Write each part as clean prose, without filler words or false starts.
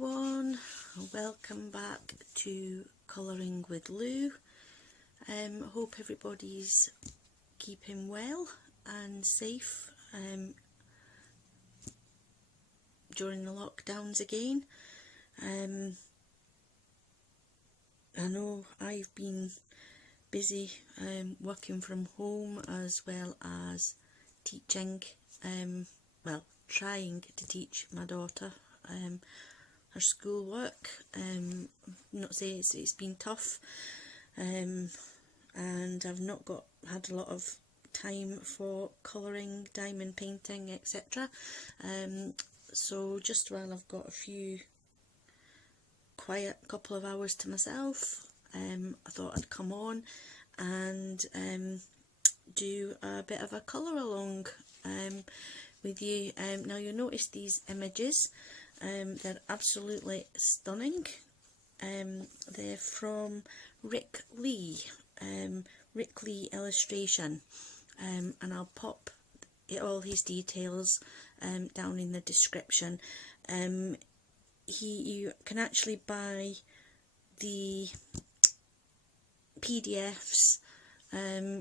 everyone, welcome back to Colouring with Lou. Hope everybody's keeping well and safe during the lockdowns again. I know I've been busy working from home as well as teaching, well, trying to teach my daughter her schoolwork. Not say it's been tough, and I've not had a lot of time for colouring, diamond painting, etc. So just while I've got a few quiet couple of hours to myself, I thought I'd come on and do a bit of a colour along with you. Now you'll notice these images, they're absolutely stunning. They're from Rick Lee Illustration, and I'll pop all his details down in the description. You can actually buy the PDFs.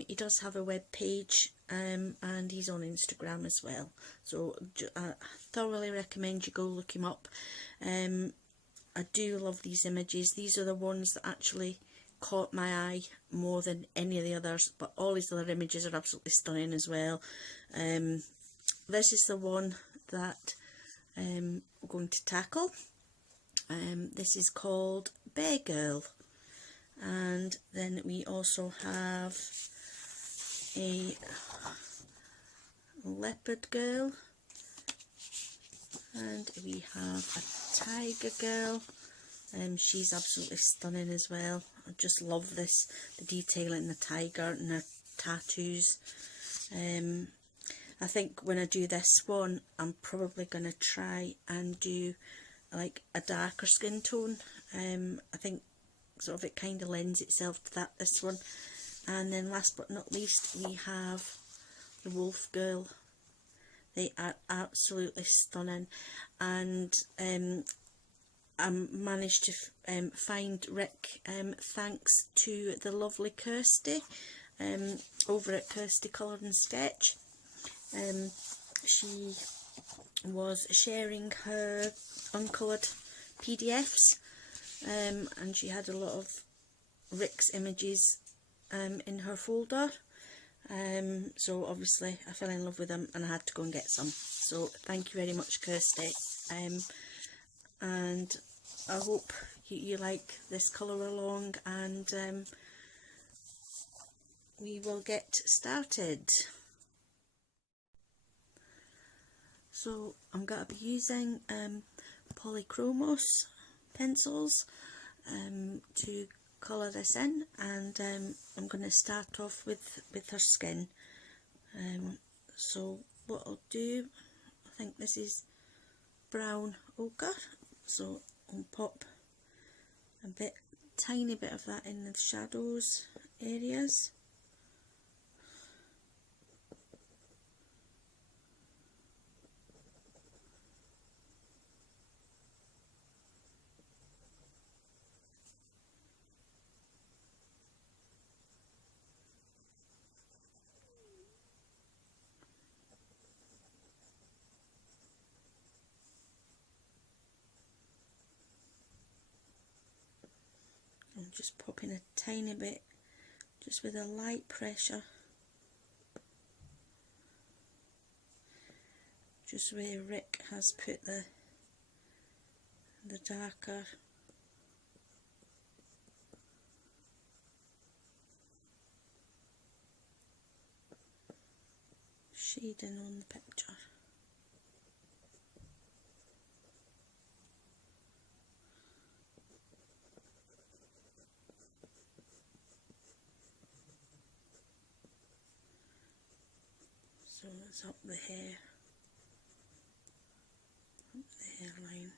He does have a web page, and he's on Instagram as well, so I thoroughly recommend you go look him up. I do love these images. These are the ones that actually caught my eye more than any of the others, but all his other images are absolutely stunning as well. This is the one that we're going to tackle. This is called Bear Girl. And then we also have a leopard girl, and we have a tiger girl. She's absolutely stunning as well. I just love the detail in the tiger and her tattoos. I think when I do this one, I'm probably going to try and do like a darker skin tone. I think sort of it kind of lends itself to that, this one. And then last but not least, we have the wolf girl. They are absolutely stunning, and I managed to find Rick thanks to the lovely Kirsty over at Kirsty Colour and Sketch. She was sharing her uncoloured PDFs, and she had a lot of Rick's images in her folder, so obviously I fell in love with them and I had to go and get some. So thank you very much, Kirsty, and I hope you like this colour along, and we will get started. So I'm going to be using Polychromos pencils to colour this in, and I'm going to start off with her skin. So what I'll do, I think this is brown ochre, so I'll pop a tiny bit of that in the shadows areas. I'm just popping a tiny bit, just with a light pressure, just where Rick has put the darker shading on the picture. So it's up the hair, up the hairline.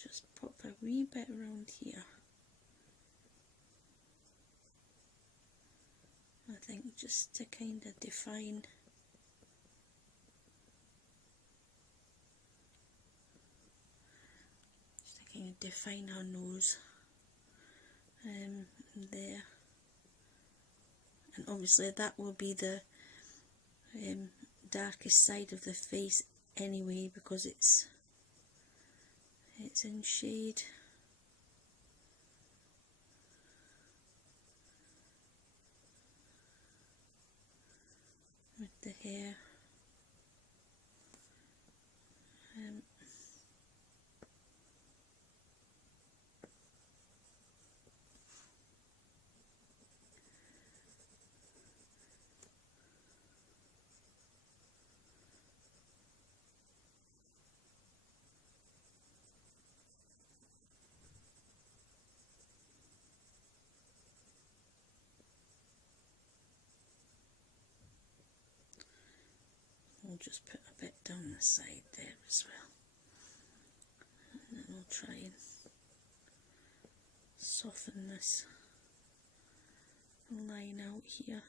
just pop a wee bit around here. I think just to kind of define her nose there, and obviously that will be the darkest side of the face anyway, because it's in shade. With the hair. We'll just put a bit down the side there as well, and then we'll try and soften this line out here.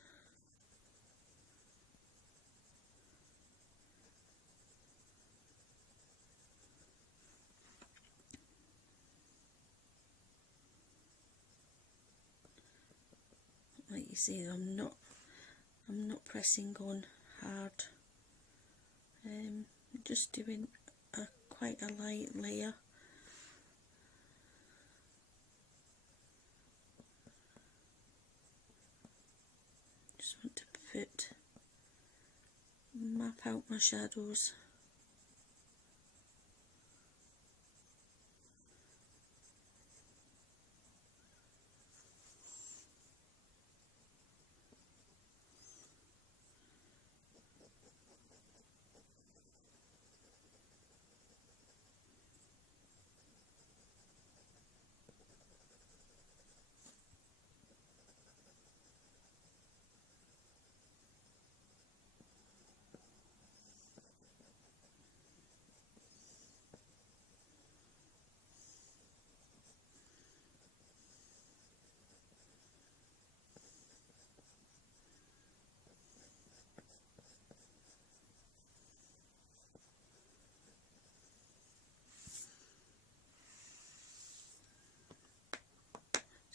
Like you see, I'm not pressing on hard. Just doing quite a light layer. Just want to map out my shadows.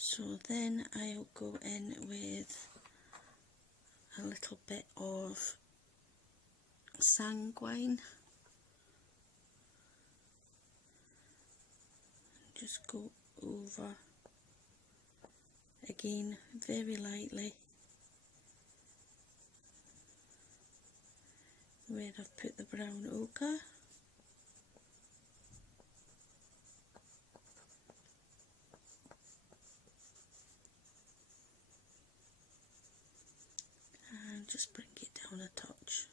So then I'll go in with a little bit of Sanguine. Just go over again very lightly where I've put the brown ochre. And just bring it down a touch.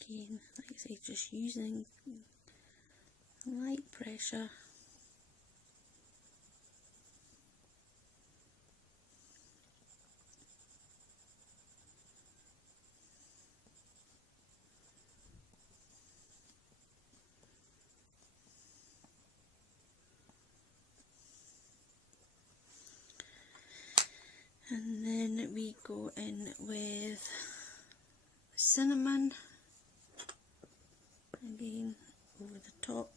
Again, like I say, just using light pressure. And then we go in with cinnamon. Again, over the top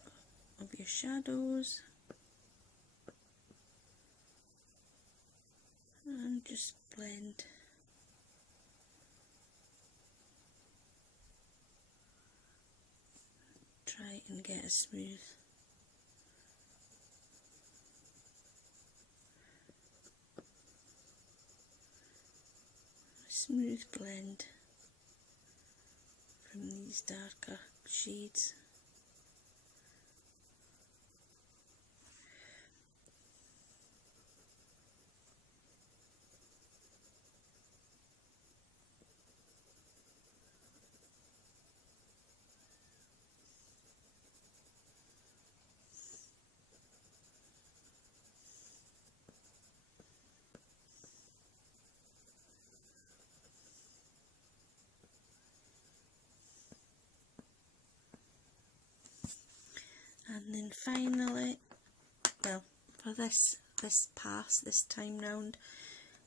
of your shadows, and just blend. Try and get a smooth smooth blend from these darker shades. And then finally, well, for this pass this time round,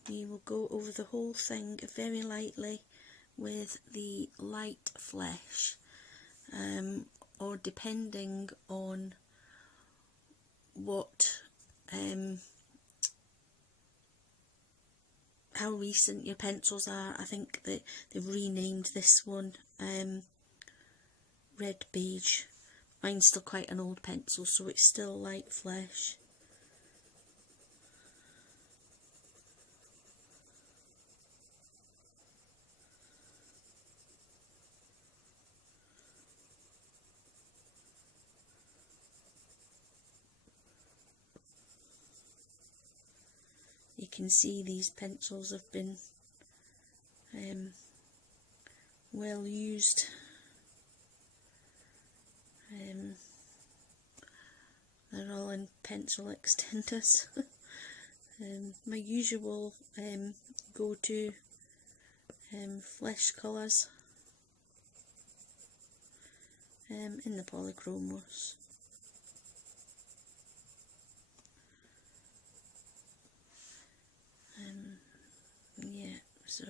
we will go over the whole thing very lightly with the light flesh, or depending on what how recent your pencils are. I think that they've renamed this one Red Beige. Mine's still quite an old pencil, so it's still light flesh. You can see these pencils have been well used. They're all in pencil extenders. My usual go-to flesh colours in the Polychromos. Yeah, so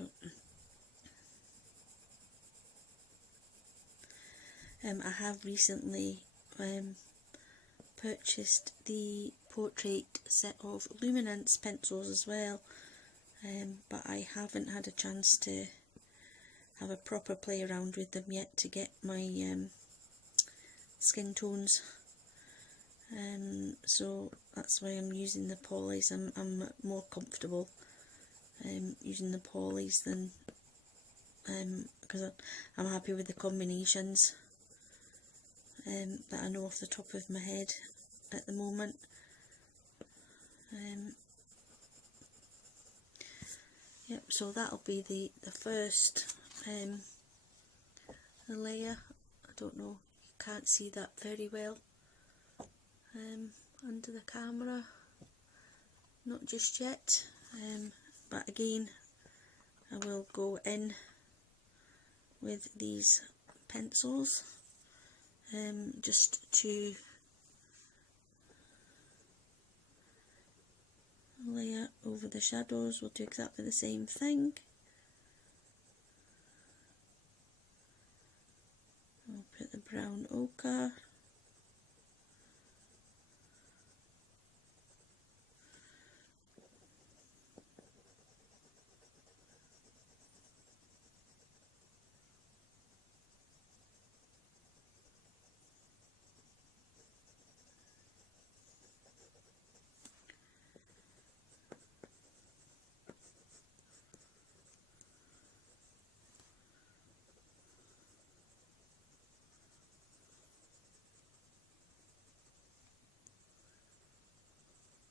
I have recently purchased the portrait set of Luminance pencils as well, but I haven't had a chance to have a proper play around with them yet to get my skin tones, so that's why I'm using the polys. I'm more comfortable using the polys than because I'm happy with the combinations that I know off the top of my head at the moment. Yep, so that'll be the first layer. I don't know, you can't see that very well under the camera, not just yet, but again I will go in with these pencils just to layer over the shadows. We'll do exactly the same thing. I'll put the brown ochre.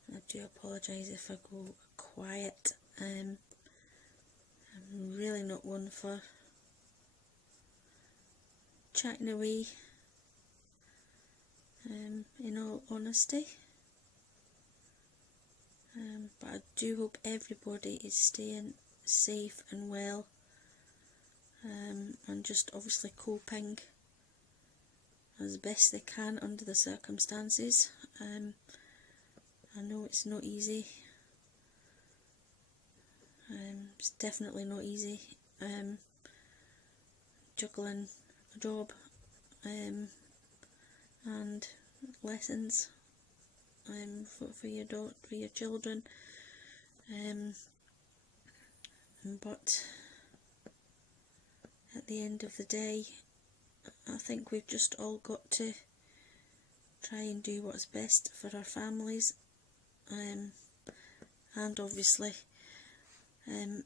I do apologise if I go quiet. I'm really not one for chatting away, in all honesty, but I do hope everybody is staying safe and well, and just obviously coping as best they can under the circumstances. I know it's not easy. It's definitely not easy juggling a job and lessons for your children, but at the end of the day, I think we've just all got to try and do what's best for our families, and obviously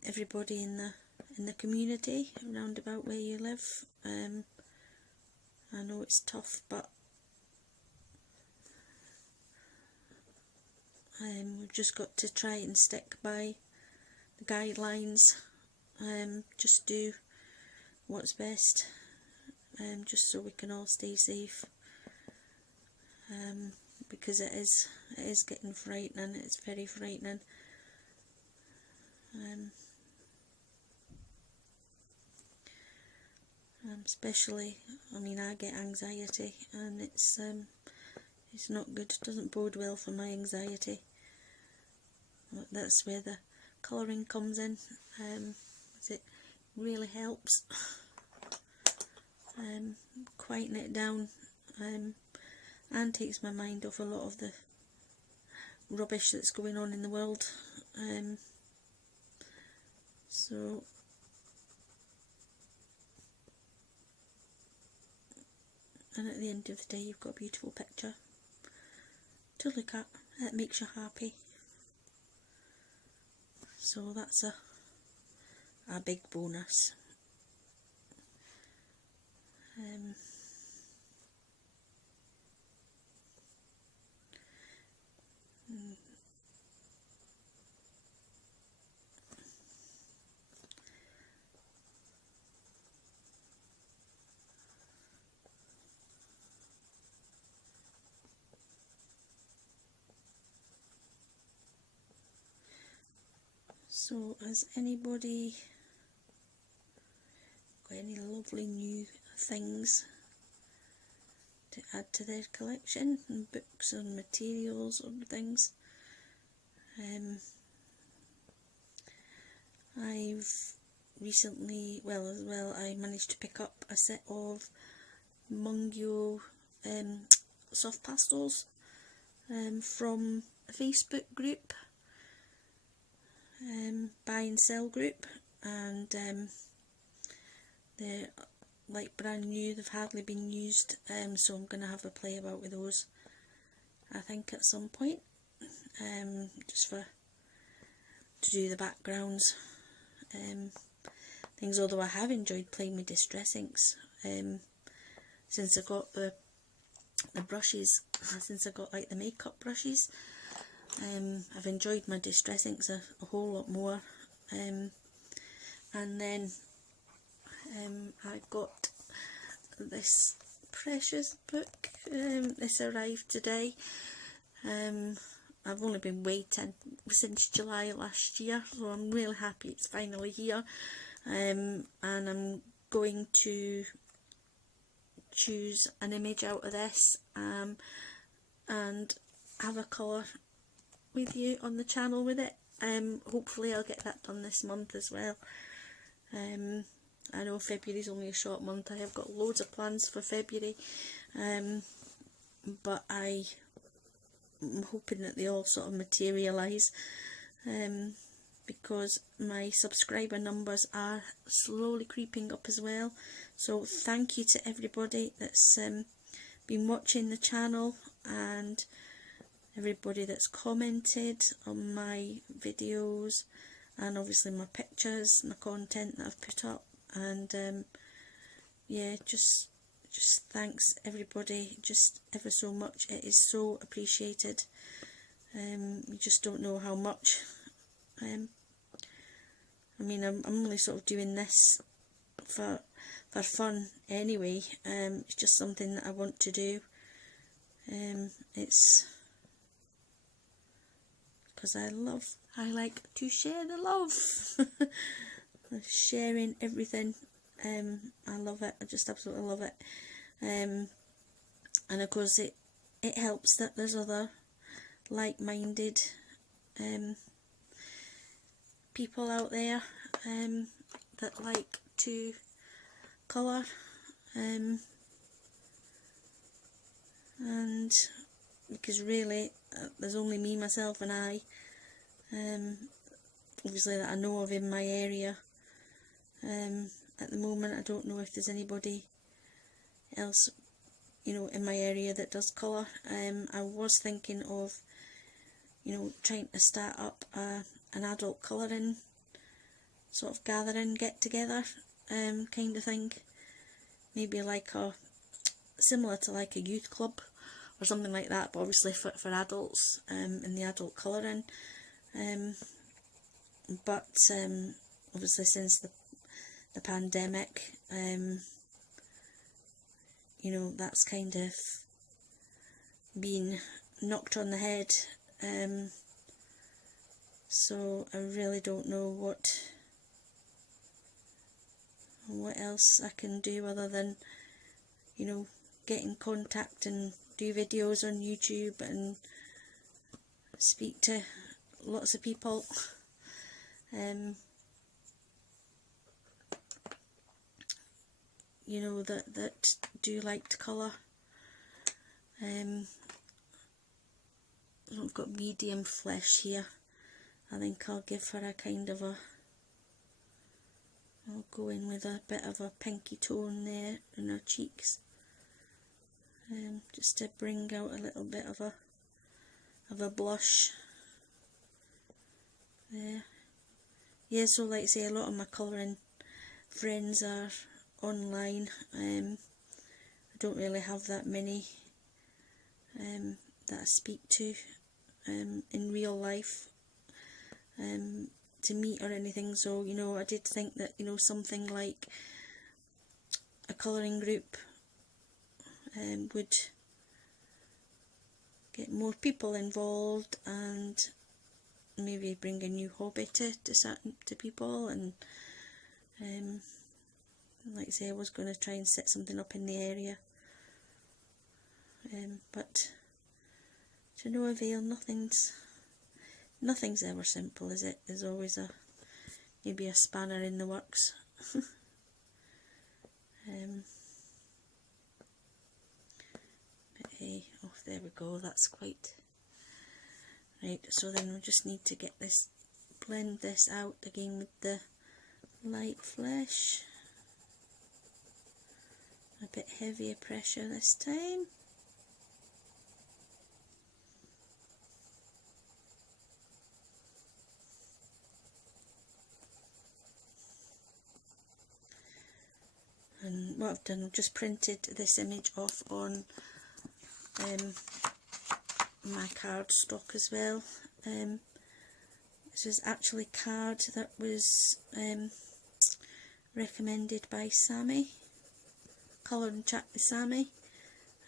everybody in in the community around about where you live. I know it's tough, but we've just got to try and stick by the guidelines, just do what's best, just so we can all stay safe, because it is getting frightening. It's very frightening. Especially, I mean, I get anxiety, and it's not good. It doesn't bode well for my anxiety. That's where the colouring comes in. It really helps quieten it down, and takes my mind off a lot of the rubbish that's going on in the world. So and at the end of the day, you've got a beautiful picture to look at that makes you happy. So that's a big bonus. So has anybody got any lovely new things to add to their collection, and books and materials or things? I've recently, I managed to pick up a set of Mungyo soft pastels from a Facebook group, buy and sell group, and they're like brand new. They've hardly been used, so I'm going to have a play about with those, I think, at some point, just to do the backgrounds things. Although I have enjoyed playing with distress inks since I got the brushes, since I got like the makeup brushes. I've enjoyed my distress inks a whole lot more, and then I got this precious book. This arrived today. I've only been waiting since July last year, so I'm really happy it's finally here, and I'm going to choose an image out of this and have a colour with you on the channel with it. Hopefully I'll get that done this month as well. I know February's only a short month. I have got loads of plans for February, but I'm hoping that they all sort of materialise, because my subscriber numbers are slowly creeping up as well. So thank you to everybody that's been watching the channel, and everybody that's commented on my videos, and obviously my pictures and the content that I've put up. And yeah, just thanks everybody, just ever so much. It is so appreciated. You just don't know how much. I mean, I'm only sort of doing this for fun anyway. It's just something that I want to do. It's because I like to share the love. Sharing everything. I love it. I just absolutely love it. And of course it helps that there's other like-minded people out there that like to colour, and because really there's only me, myself and I, obviously, that I know of in my area. At the moment I don't know if there's anybody else, you know, in my area that does colour. I was thinking of, you know, trying to start up an adult colouring sort of gathering, get together kind of thing. Maybe like a, similar to like a youth club or something like that, but obviously for adults, in the adult colouring. But obviously since the pandemic, you know, that's kind of been knocked on the head. So I really don't know what else I can do other than, you know, get in contact and do videos on YouTube and speak to lots of people. You know, that do like to colour. I've got medium flesh here. I think I'll give her a kind of a, I'll go in with a bit of a pinky tone there in her cheeks, just to bring out a little bit of a blush there. Yeah, so like I say, a lot of my colouring friends are online. I don't really have that many that I speak to in real life to meet or anything, so you know, I did think that, you know, something like a colouring group would get more people involved and maybe bring a new hobby to people. And like I say, I was going to try and set something up in the area, but to no avail. Nothing's ever simple, is it? There's always maybe a spanner in the works. But hey, oh, there we go, that's quite right. So then we just need to get this, blend this out again with the light flesh. A bit heavier pressure this time. And what I've done, I've just printed this image off on my cardstock as well. This is actually card that was recommended by Sammy, Colour and Chat with Sammy.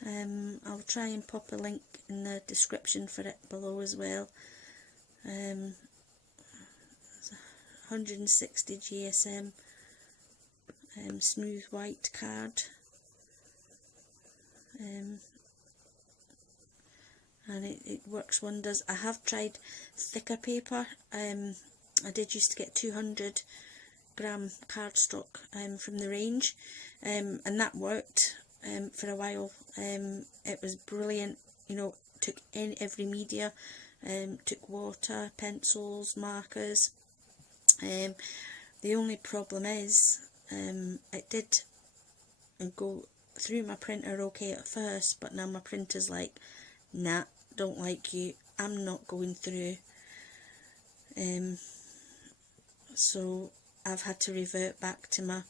I'll try and pop a link in the description for it below as well. 160 GSM smooth white card, and it works wonders. I have tried thicker paper. I did used to get 200 gram cardstock from the range, and that worked for a while. It was brilliant, you know, took in every media, took water, pencils, markers. The only problem is it did go through my printer okay at first, but now my printer's like, nah, don't like you, I'm not going through. So I've had to revert back to my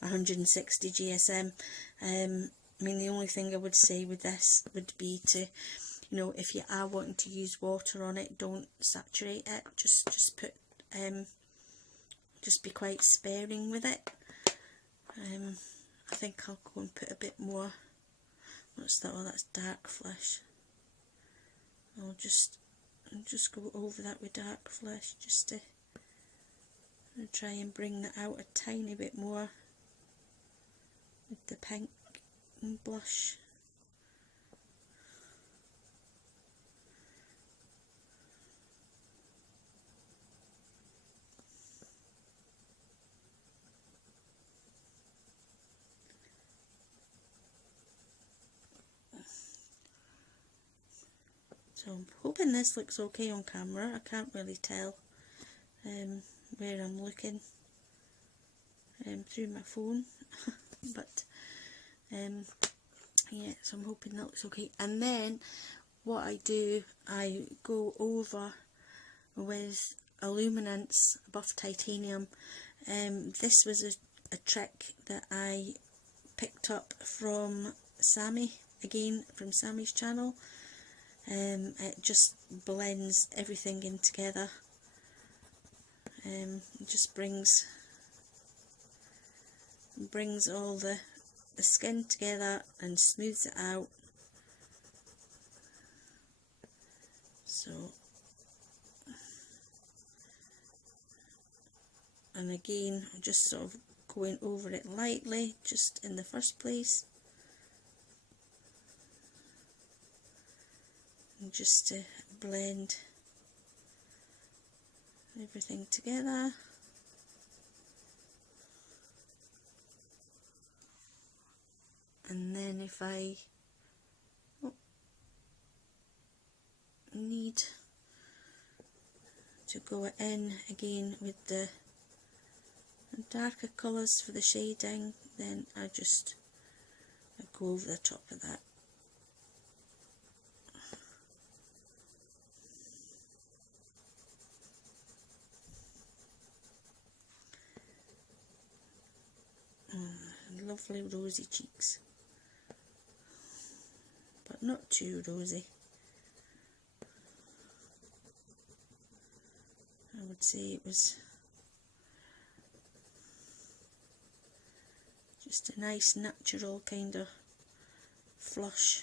160 GSM. I mean, the only thing I would say with this would be to, you know, if you are wanting to use water on it, don't saturate it. Just put, just be quite sparing with it. I think I'll go and put a bit more. What's that? Oh, that's dark flesh. I'll just go over that with dark flesh just to try and bring that out a tiny bit more with the pink blush. So I'm hoping this looks okay on camera. I can't really tell where I'm looking through my phone, but yeah, so I'm hoping that looks okay. And then what I do, I go over with a Luminance buff titanium This was a trick that I picked up from Sammy, again from Sammy's channel. It just blends everything in together. It just brings all the skin together and smooths it out. So, and again, just sort of going over it lightly, just in the first place, and just to blend everything together. And then if I need to go in again with the darker colours for the shading, then I go over the top of that. Lovely rosy cheeks, but not too rosy. I would say it was just a nice natural kind of flush.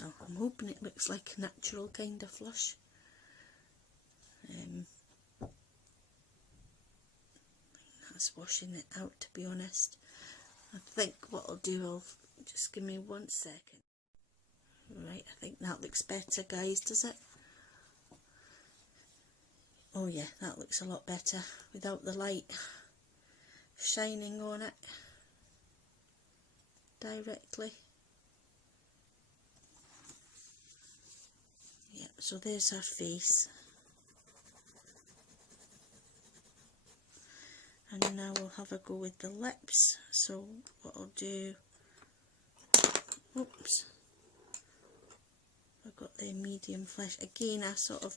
Well, I'm hoping it looks like a natural kind of flush. That's washing it out, to be honest. I think what I'll do, I'll just give me 1 second. Right, I think that looks better, guys, does it? Oh yeah, that looks a lot better without the light shining on it directly. Yeah, so there's her face. And now we'll have a go with the lips. So what I'll do, oops, I've got the medium flesh. Again, I sort of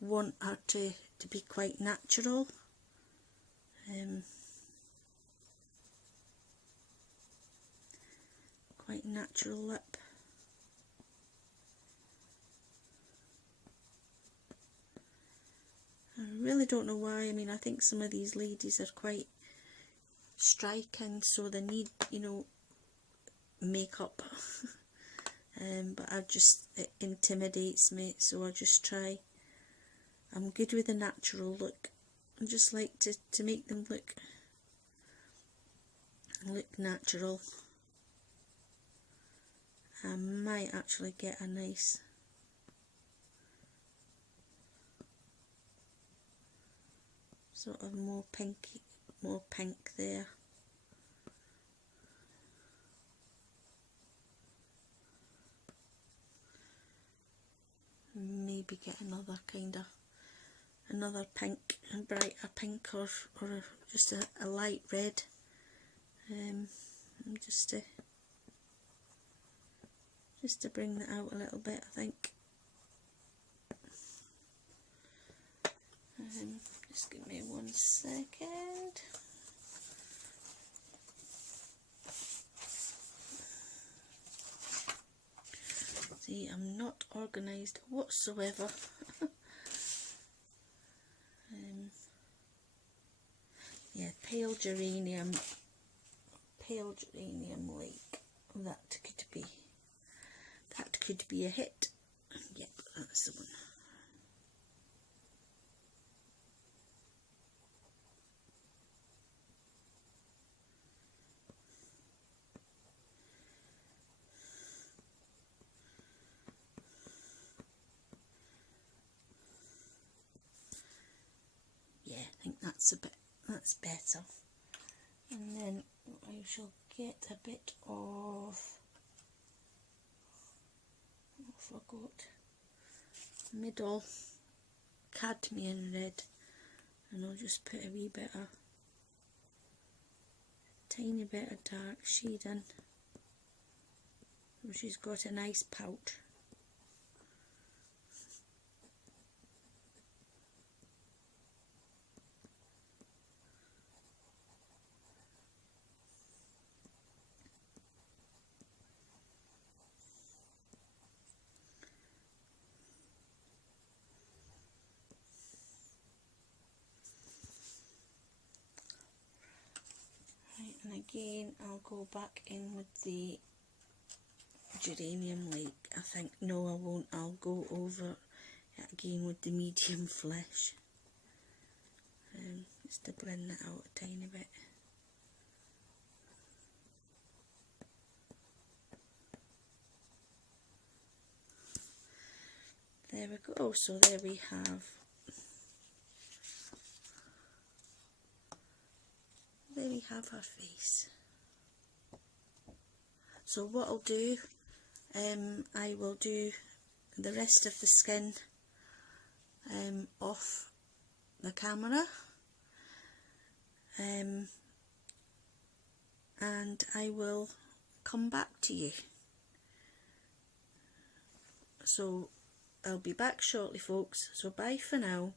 want her to be quite natural. Quite natural lip. I really don't know why. I mean, I think some of these ladies are quite striking, so they need, you know, makeup. But it intimidates me, so I just try. I'm good with a natural look. I just like to make them look natural. I might actually get a nice sort of more pink there. Maybe get another pink, a brighter pink, or just a light red, just to bring that out a little bit, I think. Just give me 1 second. See, I'm not organised whatsoever. Yeah, pale geranium lake. That could be a hit. Yep, that's the one. Yeah, I think that's better. And then I shall get a bit of, I forgot, middle cadmium red, and I'll just put a wee bit of, tiny bit of dark shade in, so she's got a nice pout. And again, I'll go back in with the geranium like, I think, no I won't, I'll go over it again with the medium flesh, just to blend that out a tiny bit. There we go, so there we have her face. So what I'll do, I will do the rest of the skin off the camera, and I will come back to you. So I'll be back shortly, folks, so bye for now.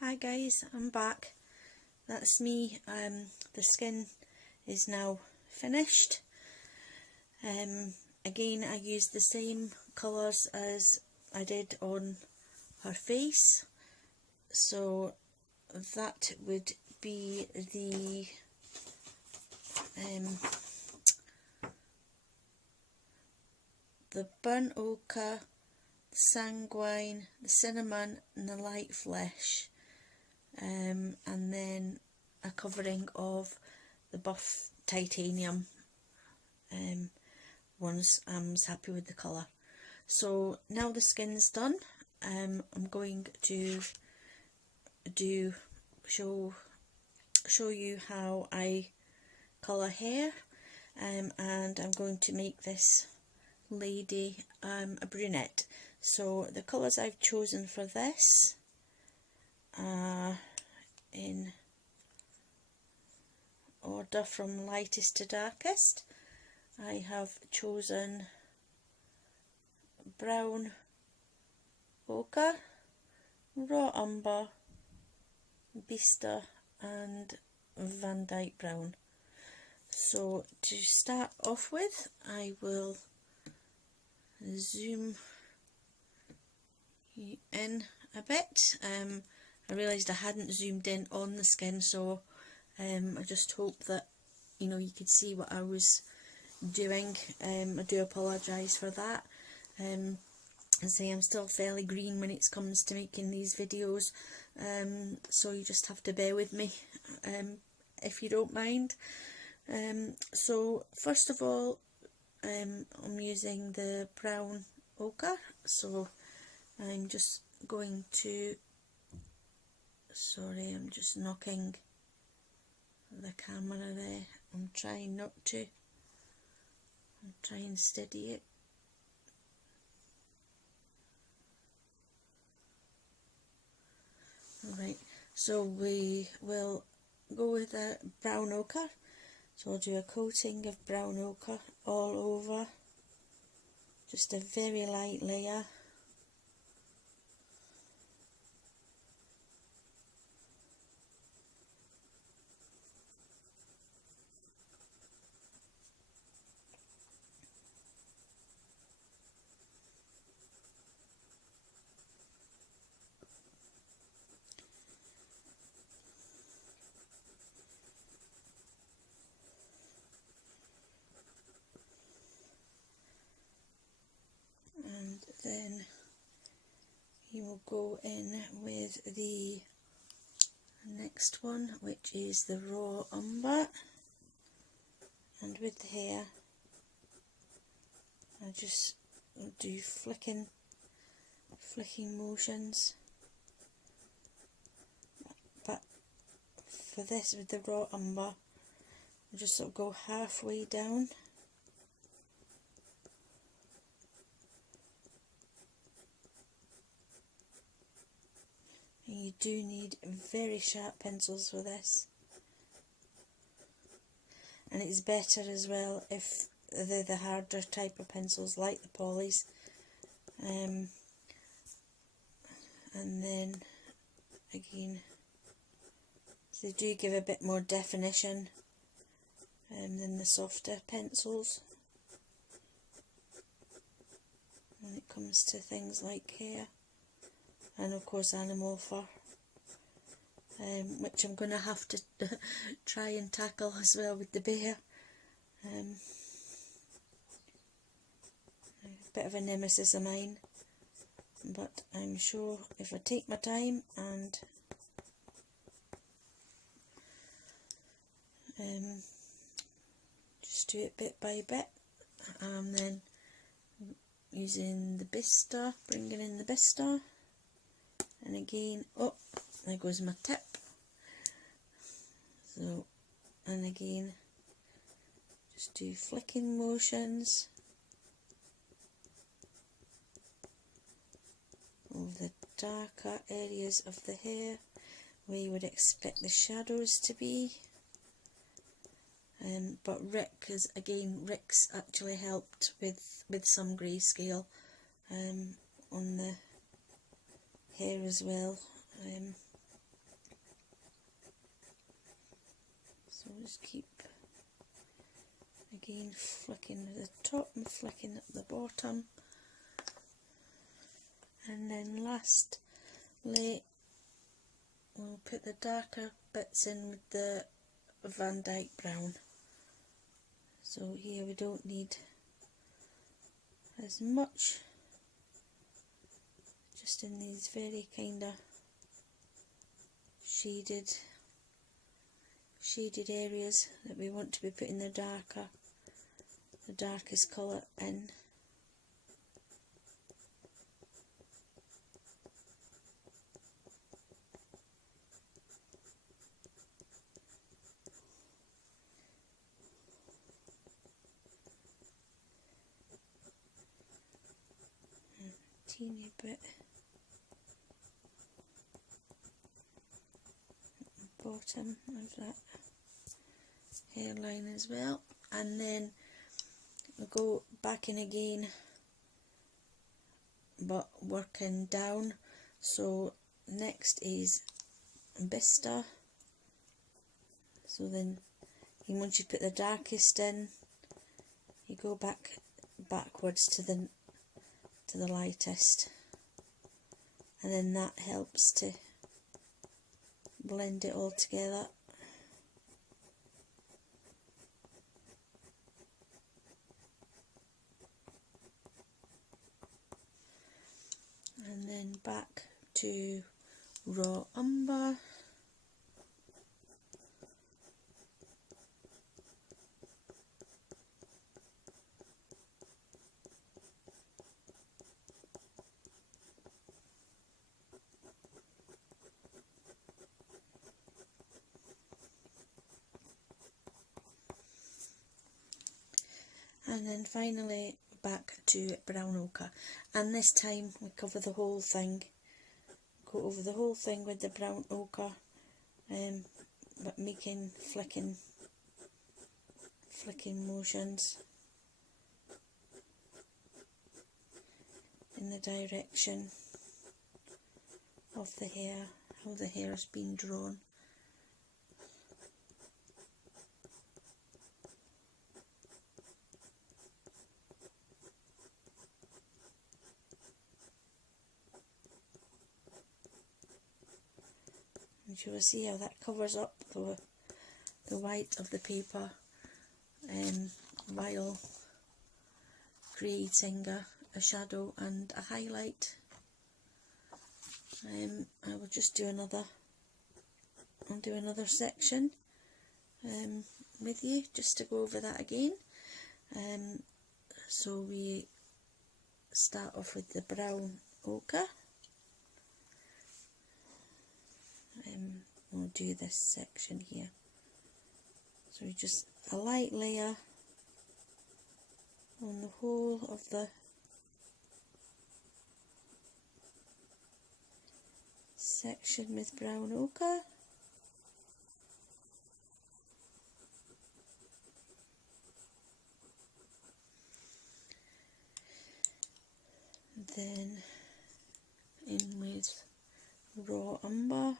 Hi guys, I'm back. That's me. The skin is now finished. Again, I used the same colours as I did on her face, so that would be the burnt ochre, the sanguine, the cinnamon and the light flesh, and then a covering of the buff titanium, once I'm happy with the colour. So now the skin's done, I'm going to show you how I colour hair, and I'm going to make this lady a brunette. So the colours I've chosen for this are in order from lightest to darkest. I have chosen brown ochre, raw umber, Bistre and Dyke Brown. So to start off with, I will zoom in a bit. I realised I hadn't zoomed in on the skin, so I just hope that you could see what I was doing. I do apologise for that. And say I'm still fairly green when it comes to making these videos, so you just have to bear with me if you don't mind. So first of all, I'm using the brown ochre, so I'm just going to, sorry, I'm just knocking the camera there, I'm trying not to, I'll try and steady it. Alright, so we will go with a brown ochre. So I'll do a coating of brown ochre all over, just a very light layer. And then you will go in with the next one, which is the raw umber, and with the hair I just do flicking motions, but for this with the raw umber I just sort of go halfway down. you do need very sharp pencils for this, and it's better as well if they're the harder type of pencils like the polys. And then again, they do give a bit more definition than the softer pencils when it comes to things like hair, and of course animal fur, which I'm going to have to try and tackle as well with the bear. A bit of a nemesis of mine, but I'm sure if I take my time and just do it bit by bit, and then using the Bistre, bringing in the Bistre, and again, oh, there goes my tip. So, and again, just do flicking motions of the darker areas of the hair where you would expect the shadows to be. But Rick's actually helped with some grayscale on the hair as well. So just keep again flicking at the top and flicking at the bottom, and then lastly we'll put the darker bits in with the Dyke Brown. So here we don't need as much, just in these very kind of shaded areas that we want to be putting the darkest colour in. Teeny bit at the bottom of that hairline as well, and then I'll go back in again but working down. So next is Bistre. So then once you put the darkest in, you go backwards to the lightest, and then that helps to blend it all together. And then back to raw umber. And then finally back to brown ochre, and this time we cover the whole thing, go over the whole thing with the brown ochre, but making flicking motions in the direction of the hair, how the hair has been drawn. And you will see how that covers up the white of the paper, while creating a shadow and a highlight. I will just do another section with you just to go over that again. So we start off with the brown ochre. We'll do this section here. So just a light layer on the whole of the section with brown ochre. Then in with raw umber.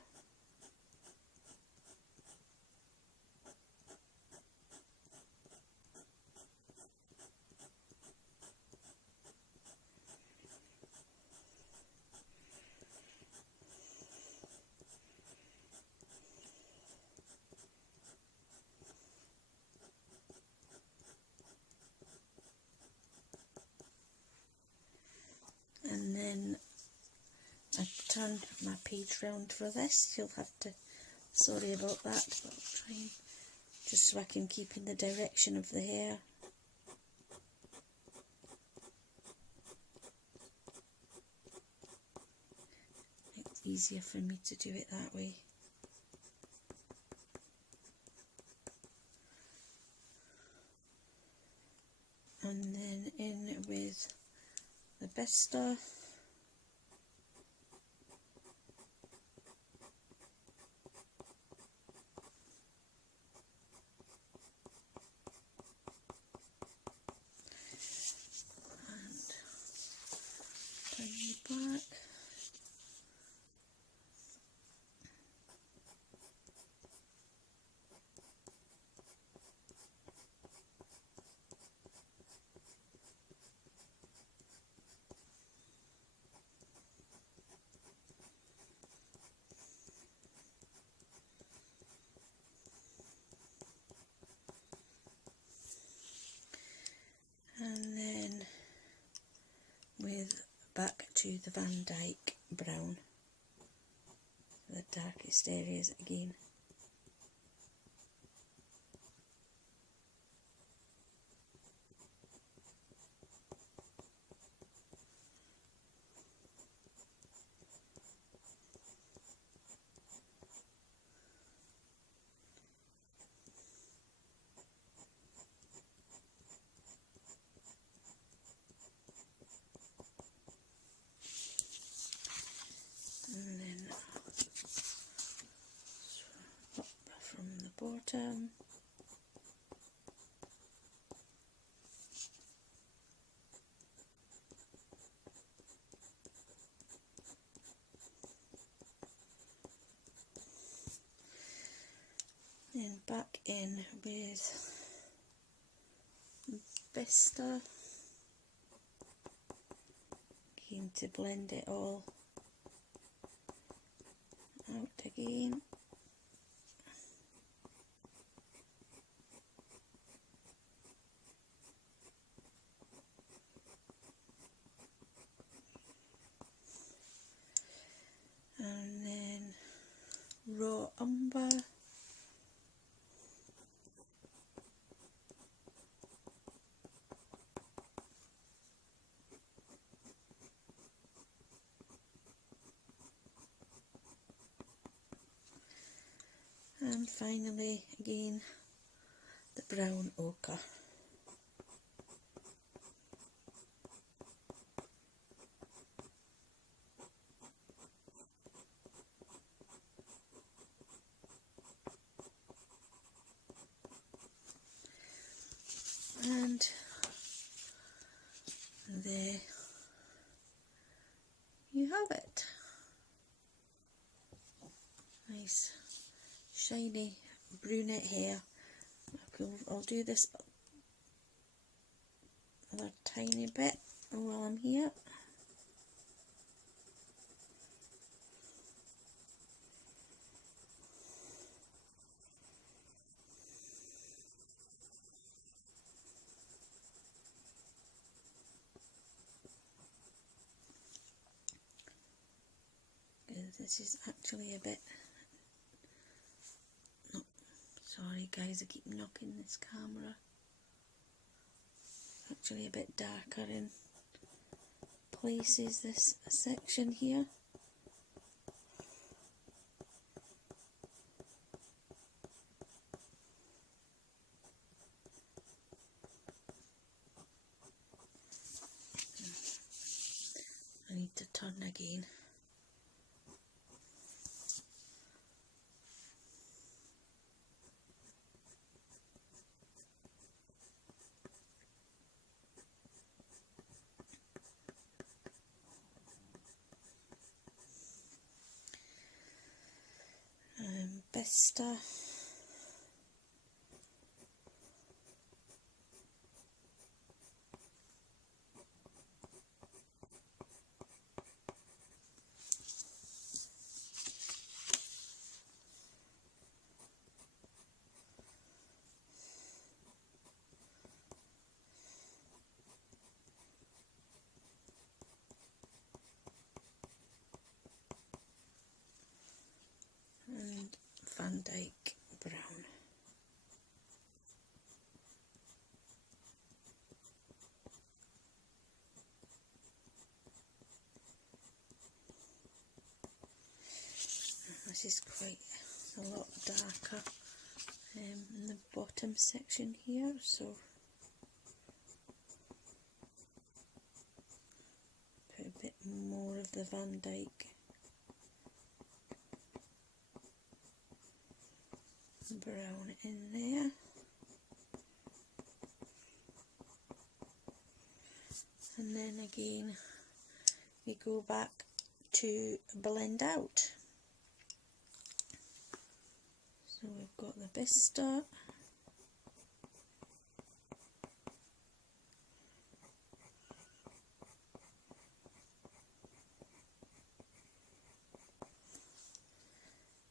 And then I turn my page round for this. You'll have to, sorry about that, but I'll try and, just so I can keep in the direction of the hair. It's easier for me to do it that way. And then in with the Bistre. Back. And then with back to the Dyke Brown, the darkest areas again. And then up from the bottom. Then back in with Bistre, again to blend it all out again. And then raw umber. And finally, again, the brown ochre. And there you have it. Nice shiny brunette hair. I'll do this another tiny bit while I'm here. This is actually a bit, oh, sorry guys, I keep knocking this camera. Actually a bit darker in places, this section here. I need to turn again. Bistre. And Dyke Brown. This is quite a lot darker in the bottom section here, so put a bit more of the Van Dyke Brown in there. And then again we go back to blend out. So we've got the Bistre,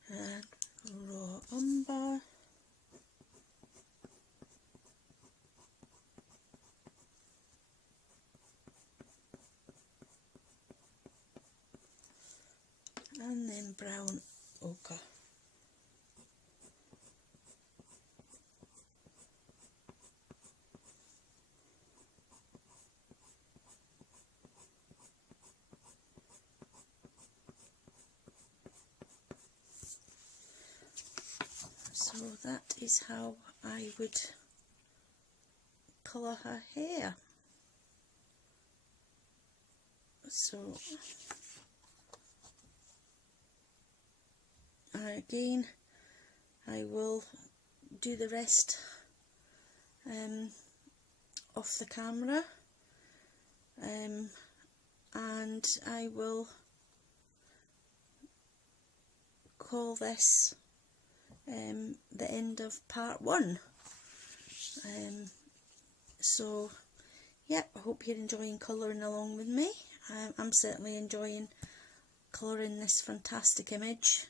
and raw umber, and then brown ochre. So that is how I would colour her hair. So again I will do the rest off the camera, and I will call this the end of part 1. So yeah, I hope you're enjoying colouring along with me. I'm certainly enjoying colouring this fantastic image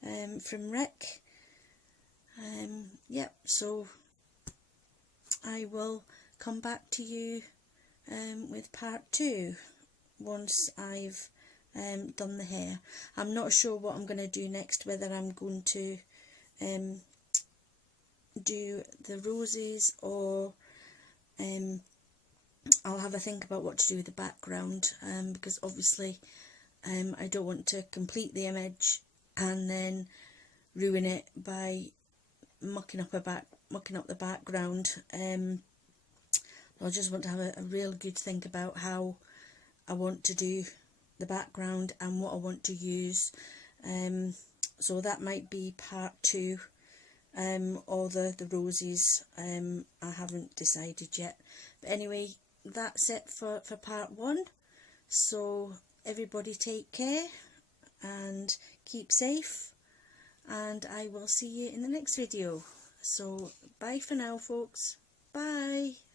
from Rick. Yep, so I will come back to you with part 2 once I've done the hair. I'm not sure what I'm going to do next, whether I'm going to do the roses, or I'll have a think about what to do with the background, because obviously I don't want to complete the image and then ruin it by mucking up the background. I just want to have a real good think about how I want to do the background and what I want to use. So that might be part 2, or the roses. I haven't decided yet. But anyway, that's it for part 1. So everybody take care and keep safe, and I will see you in the next video. So bye for now, folks. Bye.